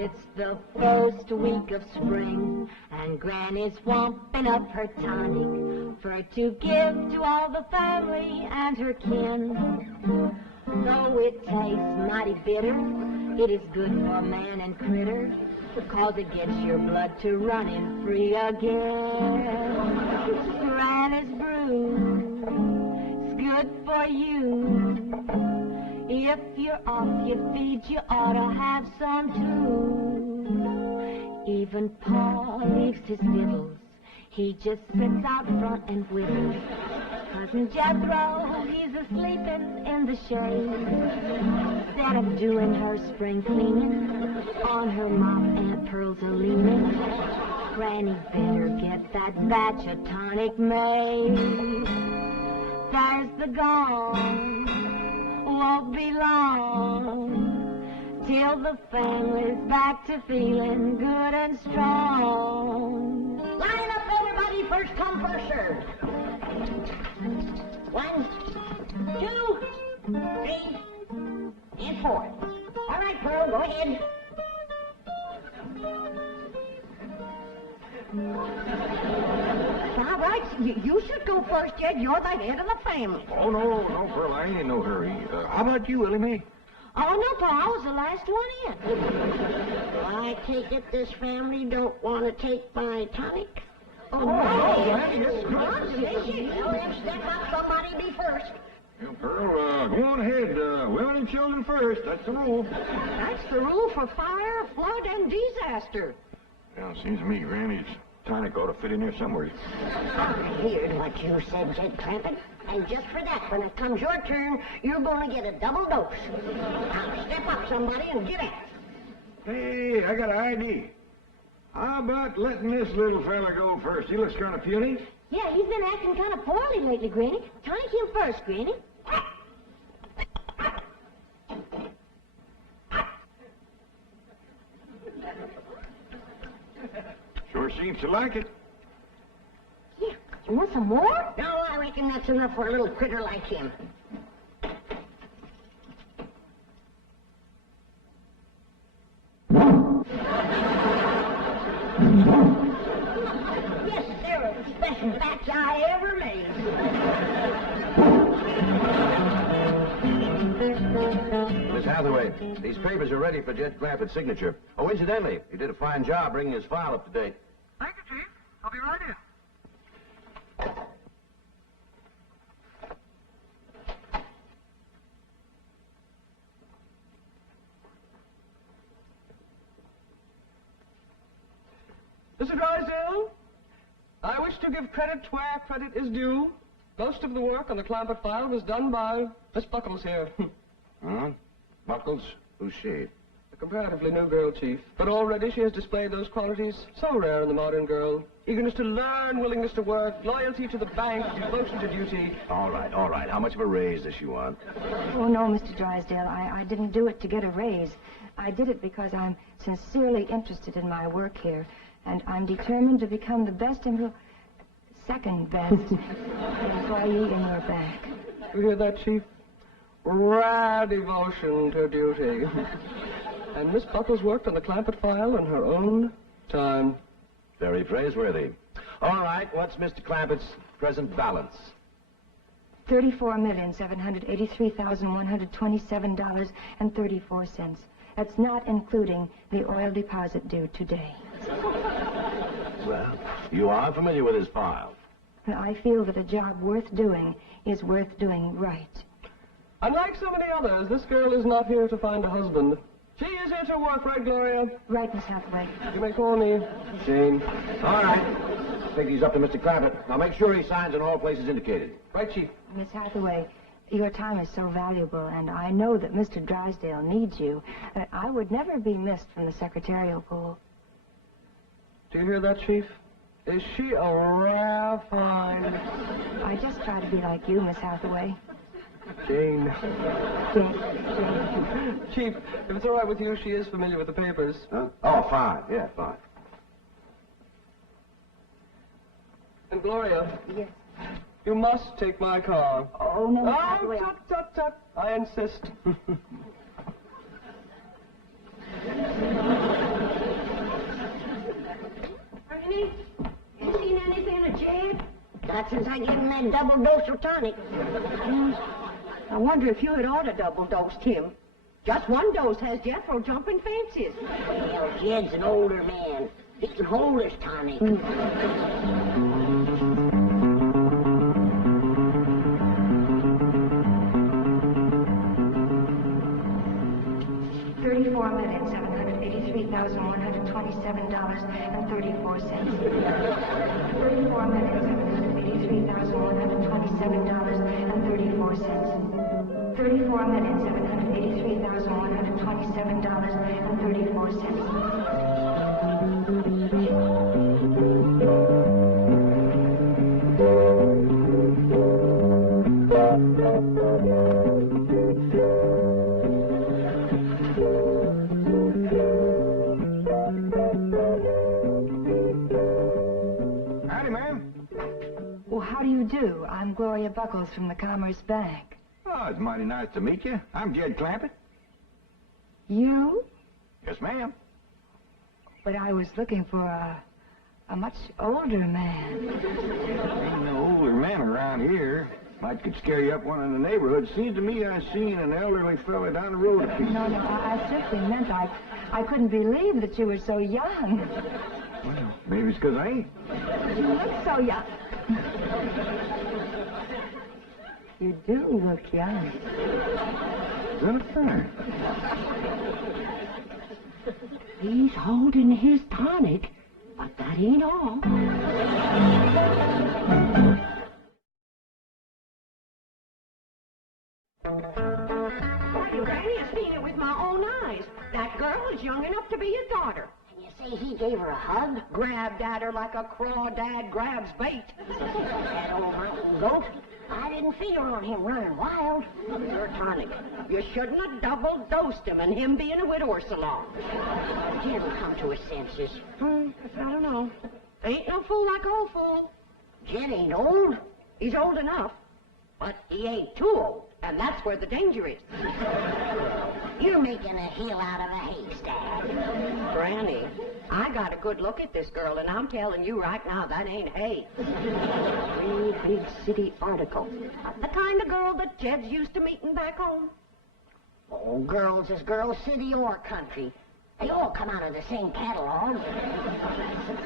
It's the first week of spring, and Granny's swamping up her tonic for to give to all the family and her kin. Though it tastes mighty bitter, it is good for man and critter, because it gets your blood to running free again. Granny's brew, it's good for you. If you're off your feet, you ought to have some too. Even Pa leaves his fiddles, he just sits out front and whittles. Cousin Jethro, he's a-sleeping in the shade. Instead of doing her spring cleaning, on her mop Aunt Pearl's a-leaning. Granny better get that batch of tonic made. There's the gong, won't be long till the family's back to feeling good and strong. Line up, everybody, first come, first served. 1, 2, 3, and 4. All right, Pearl, go ahead. All right, you should go first, Jed. You're the head of the family. Oh, no, Pearl, I ain't in no hurry. How about you, Willie Mae? Oh, no, Pa, I was the last one in. Well, I take it this family don't want to take my tonic? Oh, no, Granny, it's good. Well, then step up, somebody be first. Yeah, Pearl, go on ahead. Women and children first. That's the rule. That's the rule for fire, flood, and disaster. Well, it seems to me Granny's tonic ought to fit in there somewhere. I heard what you said, Jed Clampett. And just for that, when it comes your turn, you're going to get a double dose. Now, step up, somebody, and get at it. Hey, I got an idea. How about letting this little fella go first? He looks kind of puny. Yeah, he's been acting kind of poorly lately, Granny. Tonic him first, Granny. Sure seems to like it. Yeah, you want some more? No, I reckon that's enough for a little critter like him. Yes, sir, the special batch I ever made. Miss Hathaway, these papers are ready for Jed Clampett's signature. Oh, incidentally, he did a fine job bringing his file up to date. Thank you, Chief. I'll be right in. Mr. Drysdale, I wish to give credit where credit is due. Most of the work on the Clampett file was done by Miss Buckles here. Huh? Buckles? Who's she? A comparatively new girl, Chief. But already she has displayed those qualities so rare in the modern girl. Eagerness to learn, willingness to work, loyalty to the bank, devotion to duty. All right. How much of a raise does she want? Oh, no, Mr. Drysdale. I didn't do it to get a raise. I did it because I'm sincerely interested in my work here. And I'm determined to become the best second best employee in your bank. You hear that, Chief? Rare devotion to duty. And Miss Buckles worked on the Clampett file in her own time. Very praiseworthy. All right, what's Mr. Clampett's present balance? $34,783,127.34. That's not including the oil deposit due today. Well, you are familiar with his file. And I feel that a job worth doing is worth doing right. Unlike so many others, this girl is not here to find a husband. She is here to work, right, Gloria? Right, Miss Hathaway. You may call me Jane. All right. Take these up to Mr. Clampett. Now make sure he signs in all places indicated. Right, Chief. Miss Hathaway, your time is so valuable, and I know that Mr. Drysdale needs you. I would never be missed from the secretarial pool. Do you hear that, Chief? Is she a rare find? I just try to be like you, Miss Hathaway. Jane. Jane. Chief, if it's all right with you, she is familiar with the papers. Huh? Oh, fine. Yeah, fine. And Gloria. Yes. You must take my car. Oh, no. Oh, tut, tut, tut. I insist. Ernie, you seen anything of Jed? Not since I gave him that double dose of tonic. I wonder if you had ought to double dosed him. Just one dose has Jethro jumping fancies. Well, Jed's an older man. He can hold his tonic. $34,783,127.34. $34,783,127.34. Howdy, ma'am. Well, how do you do? I'm Gloria Buckles from the Commerce Bank. Oh, it's mighty nice to meet you. I'm Jed Clampett. You? Yes, ma'am. But I was looking for a much older man. Ain't no older man around here. Might could scare you up one in the neighborhood. Seems to me I seen an elderly fella down the road a piece. No, I simply meant I couldn't believe that you were so young. Well, maybe it's 'cause I ain't. You look so young. You do look young. Is that a fact? He's holding his tonic, but that ain't all. Granny, I've seen it with my own eyes. That girl is young enough to be his daughter. And you say he gave her a hug? Grabbed at her like a crawdad grabs bait. That old mountain goat. I didn't feel on him running wild. Your tonic. You shouldn't have double-dosed him and him being a widower so long. He hasn't come to his senses. I don't know. Ain't no fool like old fool. Jed ain't old. He's old enough. But he ain't too old, and that's where the danger is. You're making a hill out of a haystack. Granny, I got a good look at this girl, and I'm telling you right now, that ain't hay. Real big city article. The kind of girl that Jed's used to meeting back home. Oh, girls is girls, city or country. They all come out of the same catalog.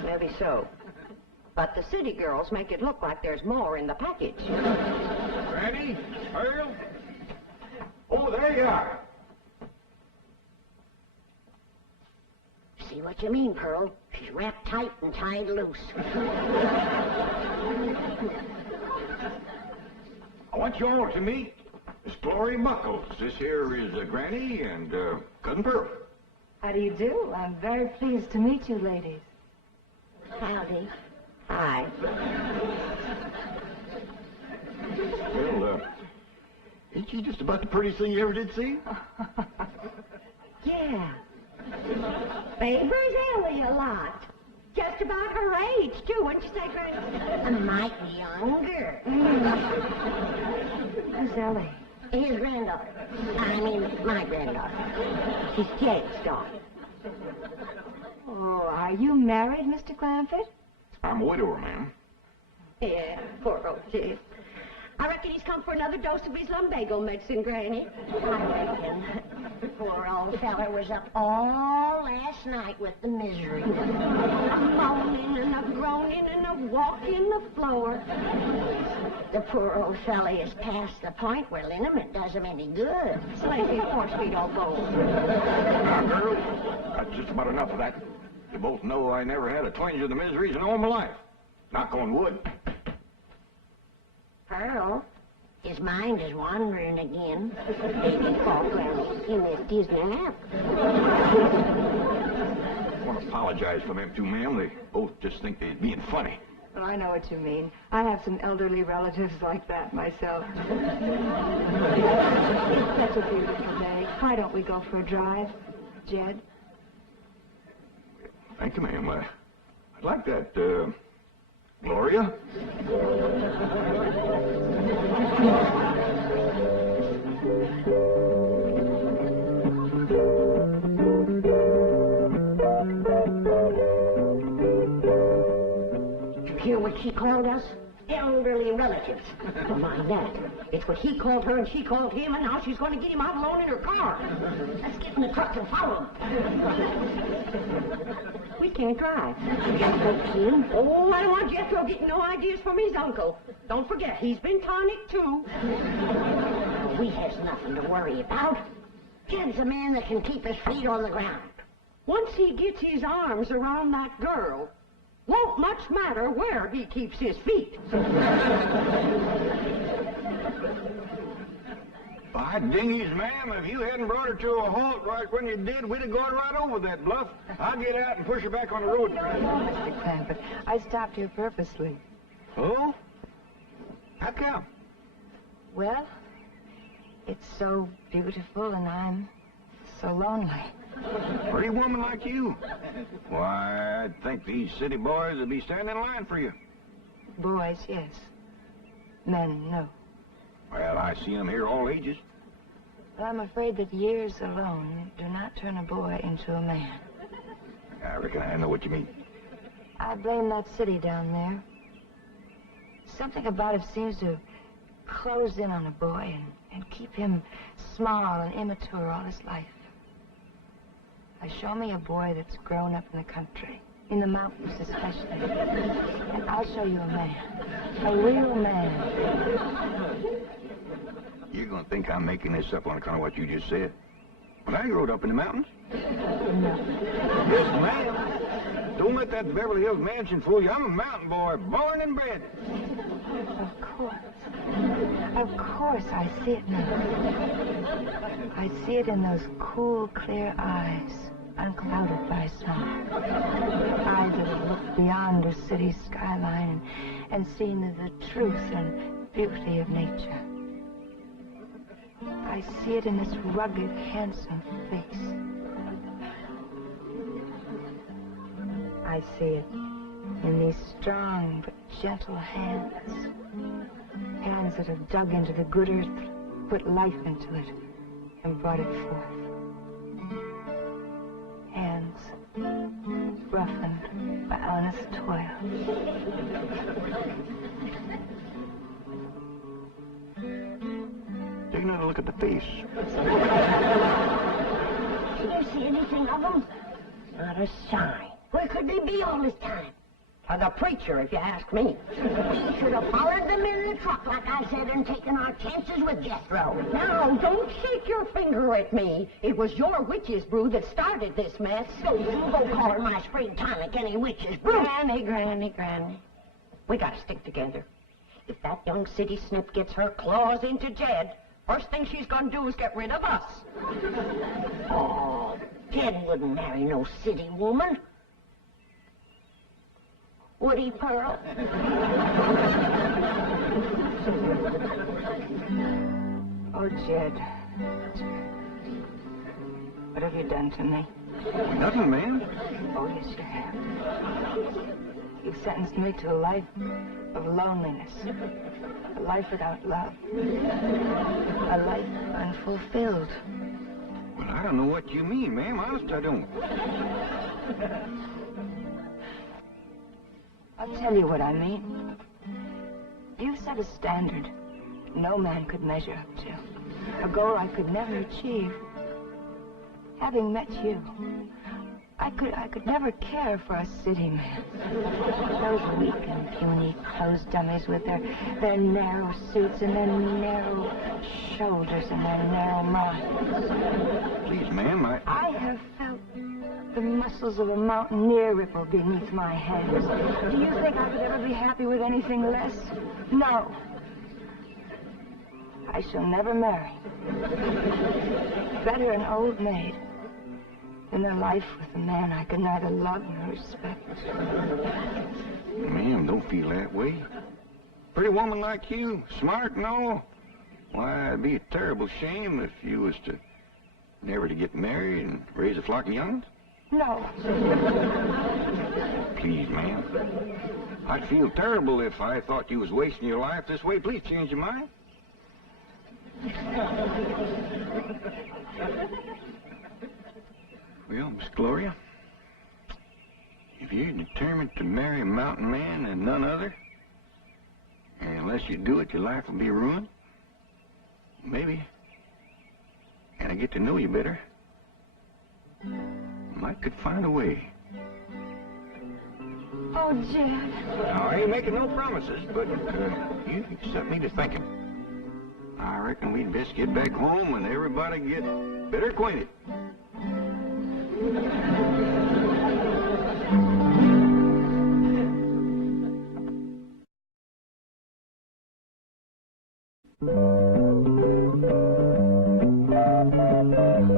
Maybe so. But the city girls make it look like there's more in the package. Granny? Earl? Oh, there you are. See what you mean, Pearl. She's wrapped tight and tied loose. I want you all to meet Miss Gloria Buckles. This here is Granny and Cousin Pearl. How do you do? I'm very pleased to meet you, ladies. Howdy. Hi. Well, ain't she just about the prettiest thing you ever did see? Yeah. Favors Ellie a lot. Just about her age, too, wouldn't you say, Granny? A mite younger. Who's Ellie? His granddaughter. I mean, my granddaughter. She's Jed's daughter. Oh, are you married, Mr. Clampett? I'm a widower, ma'am. Yeah, poor old Jed. I reckon he's come for another dose of his lumbago medicine, Granny. I reckon. The poor old feller was up all last night with the misery. A moaning and a groaning and a walking the floor. The poor old fella is past the point where liniment does him any good. Slazy horse feet all gold. Now, girl, that's just about enough of that. You both know I never had a twinge of the miseries in all my life. Knock on wood. Pearl, his mind is wandering again. Maybe Paul Granny, he missed his nap. I want to apologize for them two, ma'am. They both just think they're being funny. Well, I know what you mean. I have some elderly relatives like that myself. It's such a beautiful day. Why don't we go for a drive, Jed? Thank you, ma'am. I'd like that, Gloria. Did you hear what she called us? Elderly relatives. Don't mind that. It's what he called her and she called him, and now she's going to get him out alone in her car. Let's get in the truck and follow him. We can't drive. Jethro Kim? Oh, I don't want Jethro getting no ideas from his uncle. Don't forget, he's been tonic, too. We has nothing to worry about. Jed's a man that can keep his feet on the ground. Once he gets his arms around that girl, won't much matter where he keeps his feet. By dingies, ma'am, if you hadn't brought her to a halt right when you did, we'd have gone right over that bluff. I'll get out and push her back on the road. Mr. Clampitt, I stopped here purposely. Oh? How come? Well, it's so beautiful and I'm so lonely. Pretty woman like you. Why, I'd think these city boys would be standing in line for you. Boys, yes. Men, no. Well, I see 'em here all ages. But I'm afraid that years alone do not turn a boy into a man. I reckon I know what you mean. I blame that city down there. Something about it seems to close in on a boy and keep him small and immature all his life. Show me a boy that's grown up in the country, in the mountains especially, and I'll show you a man, a real man. You're going to think I'm making this up on account of what you just said. When I growed up in the mountains. No. Yes, ma'am. Don't let that Beverly Hills mansion fool you. I'm a mountain boy, born and bred. Of course. Of course, I see it now. I see it in those cool, clear eyes, unclouded by song. Eyes that have looked beyond a city skyline and seen the truth and beauty of nature. I see it in this rugged, handsome face. I see it in these strong but gentle hands. Hands that have dug into the good earth, put life into it, and brought it forth. Hands roughened by honest toil. Take another look at the face. Did you see anything of them? Not a sign. Where could they be all this time? Or the preacher, if you ask me. We should have followed them in the truck, like I said, and taken our chances with Jethro. Now, don't shake your finger at me. It was your witch's brew that started this mess. So you go calling my Spring Tonic any witch's brew. Granny. We gotta stick together. If that young city snip gets her claws into Jed, first thing she's gonna do is get rid of us. Oh, Jed wouldn't marry no city woman. Would he, Pearl? Oh, Jed. What have you done to me? Nothing, ma'am. Oh, yes, you have. You've sentenced me to a life of loneliness. A life without love. A life unfulfilled. Well, I don't know what you mean, ma'am. Honest, I don't. I'll tell you what I mean. You set a standard no man could measure up to. A goal I could never achieve. Having met you, I could never care for a city man. Those weak and puny clothes dummies with their narrow suits and their narrow shoulders and their narrow minds. Please, ma'am, I have felt the muscles of a mountaineer ripple beneath my hands. Do you think I could ever be happy with anything less? No. I shall never marry. Better an old maid than a life with a man I could neither love nor respect. Ma'am, don't feel that way. Pretty woman like you, smart and all. Why, it'd be a terrible shame if you was to never to get married and raise a flock of young'uns. No. Please, ma'am. I'd feel terrible if I thought you was wasting your life this way. Please change your mind. Well, Miss Gloria, if you're determined to marry a mountain man and none other, and unless you do it, your life will be ruined, maybe, and I get to know you better, I could find a way. Oh, Jed. Now, I ain't making no promises, but you set me to thinking. I reckon we'd best get back home and everybody get better acquainted.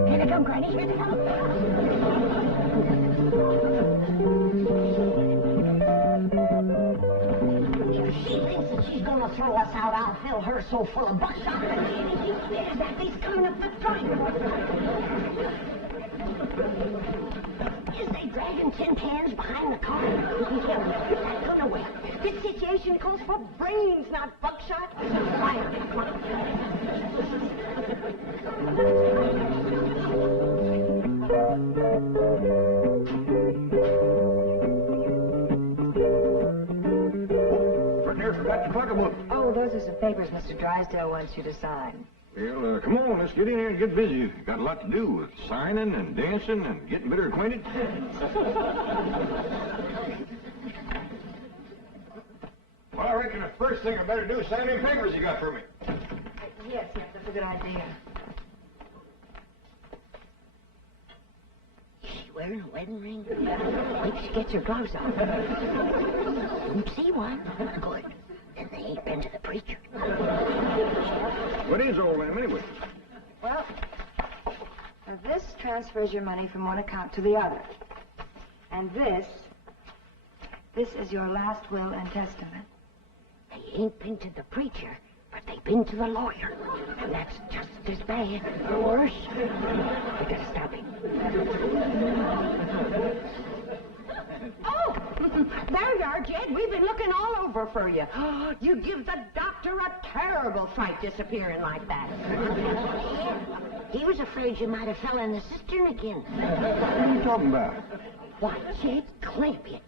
Here they come, Granny. Here they come. If she thinks that she's going to throw us out, I'll fill her so full of buckshot. There's that beast coming up the drive. Is they dragging tin cans behind the car? That couldn't wait. This situation calls for brains, not buckshot. Fire. Come on. Forgot your pocketbook. Oh, those are some papers Mr. Drysdale wants you to sign. Well, come on, let's get in here and get busy. Got a lot to do with signing and dancing and getting better acquainted. Well, I reckon the first thing I better do is sign them papers you got for me. Yes, that's a good idea. Is she wearing a wedding ring? Wait till she gets her gloves on. Don't see one. Good. Then they ain't been to the preacher. What is all them anyway? Well, this transfers your money from one account to the other. And this is your last will and testament. They ain't been to the preacher, but they've been to the lawyer. And that's just as bad, or worse. We gotta stop him. Oh, there you are, Jed. We've been looking all over for you. You give the doctor a terrible fright disappearing like that. He was afraid you might have fell in the cistern again. What are you talking about? Why, Jed, clamp it.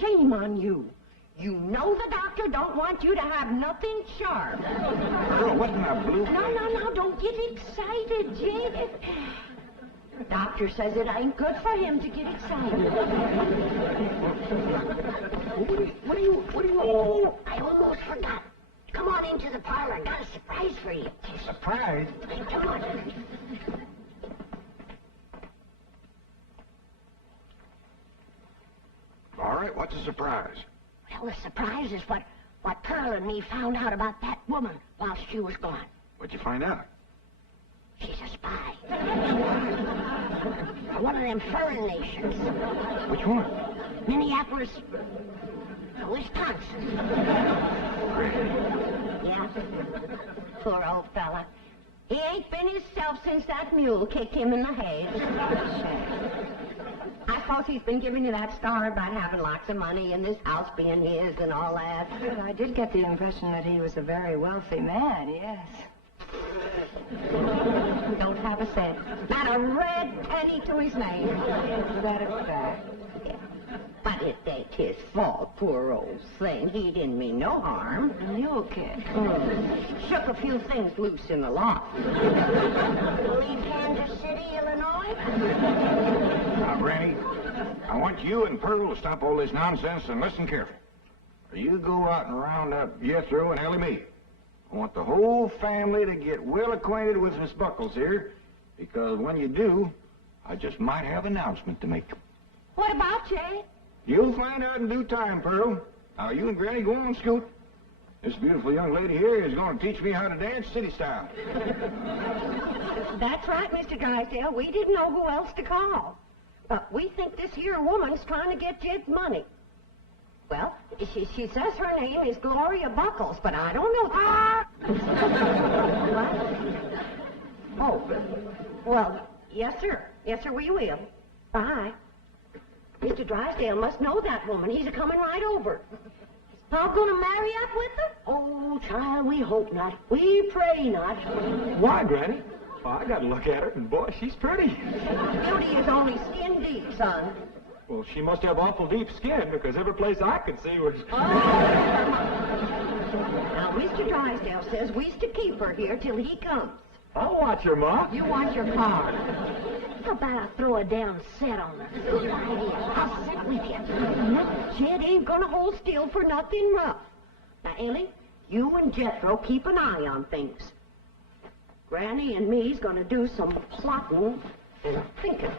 Shame on you. You know the doctor don't want you to have nothing sharp. Girl, wasn't I blue? No, don't get excited, Jed. Doctor says it ain't good for him to get excited. What do you... Oh, I almost forgot. Come on into the parlor. I got a surprise for you. Surprise? Come on. All right, what's the surprise? Well, the surprise is what Pearl and me found out about that woman while she was gone. What'd you find out? She's a spy. One of them foreign nations. Which one? Minneapolis, Wisconsin. Yeah. Poor old fella. He ain't been himself since that mule kicked him in the head. I suppose he's been giving you that star about having lots of money and this house being his and all that. Well, I did get the impression that he was a very wealthy man, yes. Don't have a cent. Not a red penny to his name. Is that a fact? Yeah. But it ain't his fault, poor old thing. He didn't mean no harm. The mule kick. Shook a few things loose in the loft. Leave Kansas City, Illinois? Now, Granny, I want you and Pearl to stop all this nonsense and listen carefully. You go out and round up Jethro and Ellie Mae. I want the whole family to get well acquainted with Miss Buckles here, because when you do, I just might have an announcement to make. What about Jay? You'll find out in due time, Pearl. Now, you and Granny go on, Scoot. This beautiful young lady here is going to teach me how to dance city style. That's right, Mr. Drysdale. We didn't know who else to call. But we think this here woman's trying to get Jed's money. Well, she says her name is Gloria Buckles, but I don't know. What? Oh, well, yes, sir. Yes, sir, we will. Bye. Mr. Drysdale must know that woman. He's a-coming right over. Pa gonna marry up with her? Oh, child, we hope not. We pray not. Why, Granny? Well, I got to look at her, and boy, she's pretty. Beauty is only skin deep, son. Well, she must have awful deep skin, because every place I could see was... Now, Mr. Drysdale says we's to keep her here till he comes. I'll watch her, Ma. You want your car. How about I throw her down and set on her? Good idea. I'll sit with you. Jed ain't gonna hold still for nothing rough. Now, Ellie, you and Jethro keep an eye on things. Granny and me's gonna do some plotting and thinking.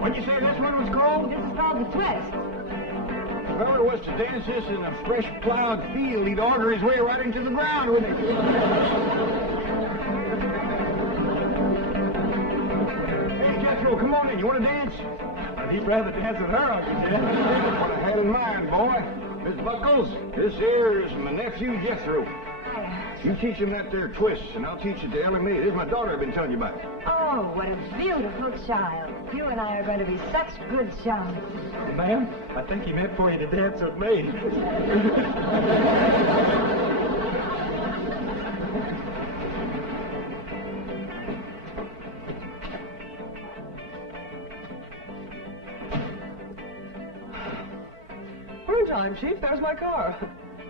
What'd you say this one was called? This is called the twist. If a fella was to dance this in a fresh plowed field, he'd order his way right into the ground, wouldn't he? Hey, Jethro, come on in. You want to dance? I'd heap rather dance with her, Uncle Jed. What I had in mind, boy. Miss Buckles, this here is my nephew, Jethro. You teach him that there twist, and I'll teach it to Ellie Mae. This is my daughter I've been telling you about. Oh, what a beautiful child. You and I are going to be such good chums. Ma'am, I think he meant for you to dance with me. We're in time, Chief. There's my car.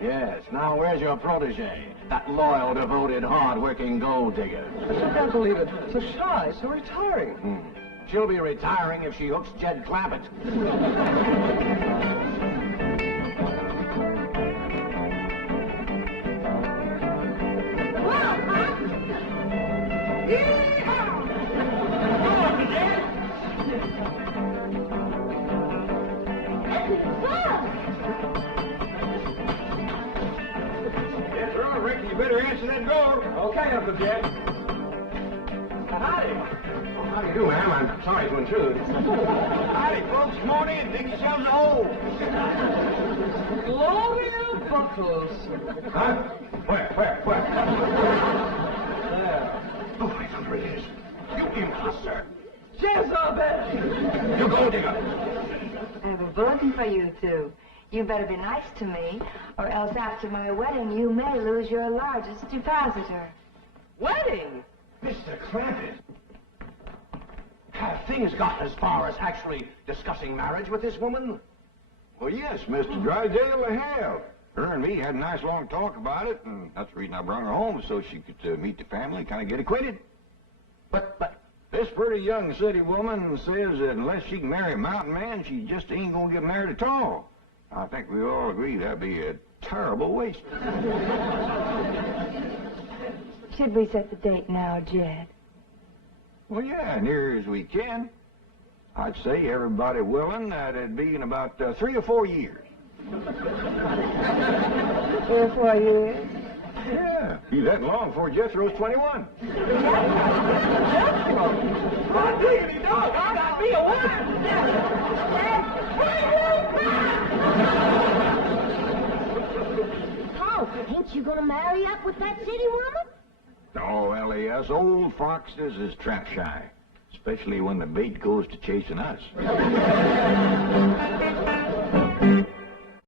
Yes, now where's your protege? That loyal, devoted, hard-working gold digger. I still can't believe it. So shy, so retiring. She'll be retiring if she hooks Jed Clampett. Jethro, I reckon you better answer that door. Okay, Uncle Jed. Howdy. How do you do, ma'am? I'm sorry to intrude. Howdy, folks. Come on in. Dig yourselves a hole. Lola Buckles. Huh? Where? There. Oh, I know where it is. You imposter. Jezebel! You gold digger. I have a bulletin for you two. You better be nice to me, or else after my wedding you may lose your largest depositor. Wedding? Mr. Clampett, have things gotten as far as actually discussing marriage with this woman? Well, yes, Mr. Drysdale, I have. Her and me had a nice long talk about it, and that's the reason I brought her home, so she could meet the family and kind of get acquainted. But this pretty young city woman says that unless she can marry a mountain man, she just ain't gonna get married at all. I think we all agree that'd be a terrible waste. Should we set the date now, Jed? Well, yeah, near as we can. I'd say everybody willing that it'd be in about 3 or 4 years. 3 or 4 years? Yeah, be that long before Jethro's 21. Oh, diggity dog, I got me a wife! Pa, ain't you gonna marry up with that city woman? No, Ellie, us old foxes is trap shy, especially when the bait goes to chasing us.